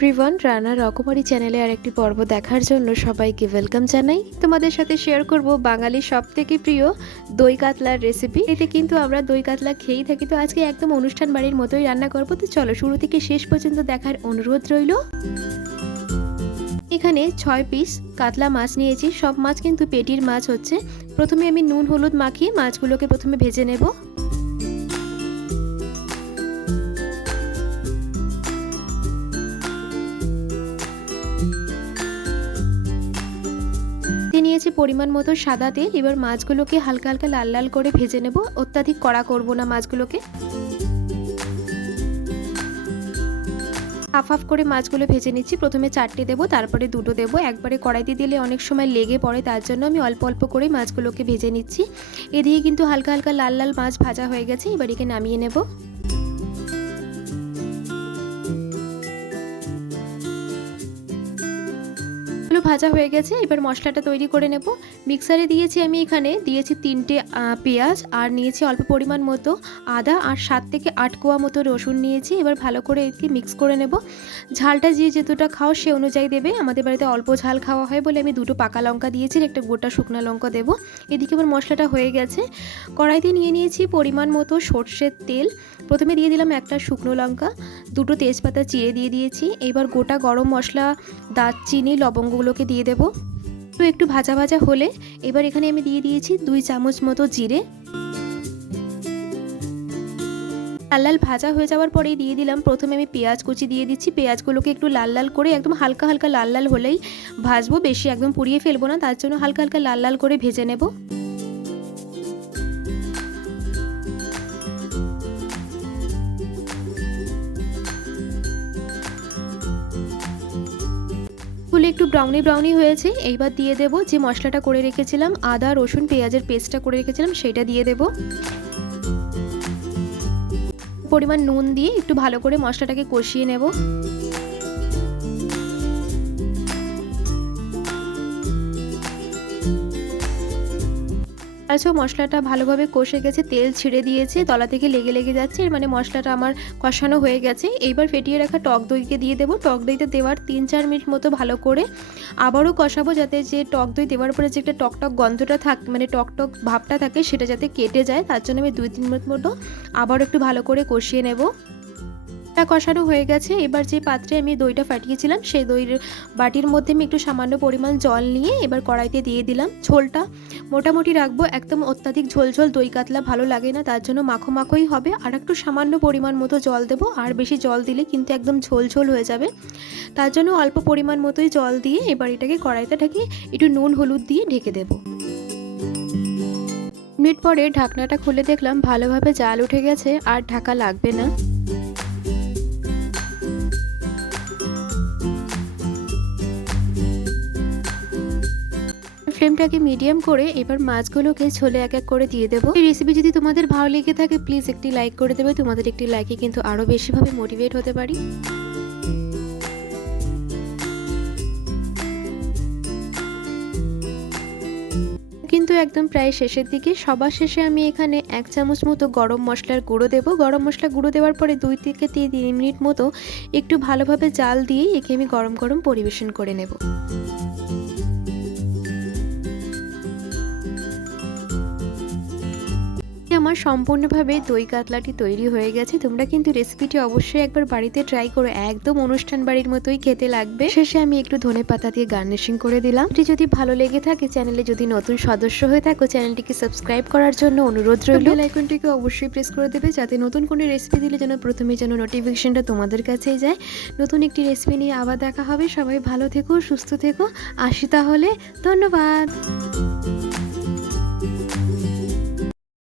Everyone, রান্নার রকমারি চ্যানেলে আরেকটি পর্ব দেখার জন্য সবাইকে ওয়েলকাম জানাই। তোমাদের সাথে শেয়ার করব বাঙালির সবথেকে প্রিয় দই কাতলার রেসিপি। এতে কিন্তু আমরা দই কাতলা খেয়েই থাকি, তো আজকে একদম অনুষ্ঠান বাড়ির মতোই রান্না করব। তো চলো শুরু থেকে শেষ পর্যন্ত দেখার অনুরোধ রইল। এখানে 6 পিস কাতলা মাছ নিয়েছি। সব মাছ কিন্তু পেটির মাছ হচ্ছে। প্রথমে আমি নুন হলুদ মাখিয়ে মাছগুলোকে প্রথমে ভেজে নেব। নিয়েছি পরিমাণ মতো সাদা তেল। এবার মাছগুলোকে হালকা হালকা লাল লাল করে ভেজে নেব, অত্যাধিক কড়া করব না মাছগুলোকে। হাফ হাফ করে মাছগুলো ভেজে নিচ্ছি। প্রথমে 4টে দেবো, তারপরে 2টো দেবো। একবারে কড়াইতে দিলে অনেক সময় লেগে পড়ে, তার জন্য আমি অল্প অল্প করে মাছগুলোকে ভেজে নিচ্ছি। এদিকে কিন্তু হালকা হালকা লাল লাল মাছ ভাজা হয়ে গেছে, এবার একে নামিয়ে নেব। ভাজা হয়ে গেছে, এবার মশলাটা তৈরি করে নেব। মিক্সারে দিয়েছি আমি, এখানে দিয়েছি 3টে পেঁয়াজ, আর নিয়েছি অল্প পরিমাণ মতো আদা, আর 7 থেকে 8 কোয়া মতো রসুন নিয়েছি। এবার ভালো করে একে মিক্স করে নেব। ঝালটা যে যতটা খাও সে অনুযায়ী দেবে। আমাদের বাড়িতে অল্প ঝাল খাওয়া হয় বলে আমি 2টো পাকা লঙ্কা দিয়েছি, একটা গোটা শুকনো লঙ্কা দেবো। এদিকে আমার মশলাটা হয়ে গেছে। কড়াইতে নিয়ে নিয়েছি পরিমাণ মতো সর্ষের তেল। প্রথমে দিয়ে দিলাম একটা শুকনো লঙ্কা, 2টো তেজপাতা চিড়ে দিয়ে দিয়েছি। এবার গোটা গরম মশলা, দারচিনি, লবঙ্গগুলোকে দিয়ে দেব। তো একটু ভাজা ভাজা হলে এবার এখানে আমি দিয়ে দিয়েছি 2 চামচ মতো জিরে। লাল লাল ভাজা হয়ে যাওয়ার পরেই দিয়ে দিলাম, প্রথমে আমি পেঁয়াজ কুচি দিয়ে দিচ্ছি। পেঁয়াজগুলোকে একটু লাল লাল করে, একদম হালকা হালকা লাল লাল হলেই ভাজবো, বেশি একদম পুড়িয়ে ফেলবো না, তার জন্য হালকা হালকা লাল লাল করে ভেজে নেব। একটু ব্রাউনি ব্রাউনি হয়েছে। এইবার দিয়ে দেব যে মশলাটা করে রেখেছিলাম, আদা রসুন পেঁয়াজের পেস্টটা করে রেখেছিলাম, সেটা দিয়ে দেব। পরিমাণ নুন দিয়ে একটু ভালো করে মশলাটাকে কষিয়ে নেব। মশলাটা ভালোভাবে কষে গেছে, তেল ছিঁড়ে দিয়েছে, তলা থেকে লেগে লেগে যাচ্ছে, এর মানে মশলাটা আমার কষানো হয়ে গেছে। এইবার ফেটিয়ে রাখা টক দইকে দিয়ে দেবো। টক দইতে দেওয়ার 3-4 মিনিট মতো ভালো করে আবারও কষাবো, যাতে যে টক দই দেওয়ার পরে যে একটা টকটক গন্ধটা থাকে, মানে টকটক ভাবটা থাকে, সেটা যাতে কেটে যায়, তার জন্য আমি 2-3 মিনিট মতো আবারও একটু ভালো করে কষিয়ে নেব। কষানো হয়ে গেছে। এবার যে পাত্রে আমি দইটা ফাটিয়েছিলাম, সেই দইয়ের বাটির মধ্যে আমি একটু সামান্য পরিমাণ জল নিয়ে এবার কড়াইতে দিয়ে দিলাম। ঝোলটা মোটামুটি রাখবো, একদম অত্যাধিক ঝোল ঝোল দই কাতলা ভালো লাগে না, তার জন্য মাখো মাখোই হবে। আর একটু সামান্য পরিমাণ মতো জল দেবো, আর বেশি জল দিলে কিন্তু একদম ঝোল ঝোল হয়ে যাবে, তার জন্য অল্প পরিমাণ মতোই জল দিয়ে এবার এটাকে কড়াইতে ঢেকে একটু নুন হলুদ দিয়ে ঢেকে দেবো। মিনিট পরে ঢাকনাটা খুলে দেখলাম ভালোভাবে জাল উঠে গেছে, আর ঢাকা লাগবে না। ফ্লেমটাকে মিডিয়াম করে এবার মাছগুলোকে ঝোলে এক এক করে দিয়ে দেবো। এই রেসিপি যদি তোমাদের ভালো লেগে থাকে প্লিজ একটি লাইক করে দেবে। তোমাদের একটি লাইকে কিন্তু আরও বেশিভাবে মোটিভেট হতে পারি। কিন্তু একদম প্রায় শেষের দিকে, সবার শেষে আমি এখানে 1 চামচ মতো গরম মশলার গুঁড়ো দেবো। গরম মশলা গুঁড়ো দেওয়ার পরে 2 থেকে 3 মিনিট মতো একটু ভালোভাবে জাল দিয়ে একে আমি গরম গরম পরিবেশন করে নেব। আমার সম্পূর্ণভাবে দই কাতলাটি তৈরি হয়ে গেছে। তোমরা কিন্তু রেসিপিটি অবশ্যই একবার বাড়িতে ট্রাই করো, একদম অনুষ্ঠান বাড়ির মতোই খেতে লাগবে। শেষে আমি একটু ধনেপাতা দিয়ে গার্নিশিং করে দিলাম। এটি যদি ভালো লেগে থাকে, চ্যানেলে যদি নতুন সদস্য হয়ে থাকো, চ্যানেলটিকে সাবস্ক্রাইব করার জন্য অনুরোধ রইল। বেল আইকনটিকে অবশ্যই প্রেস করে দেবে, যাতে নতুন কোনো রেসিপি দিলে যেন প্রথমে নোটিফিকেশনটা তোমাদের কাছেই যায়। নতুন একটি রেসিপি নিয়ে আবার দেখা হবে। সবাই ভালো থেকো, সুস্থ থেকো। আসি তাহলে, ধন্যবাদ।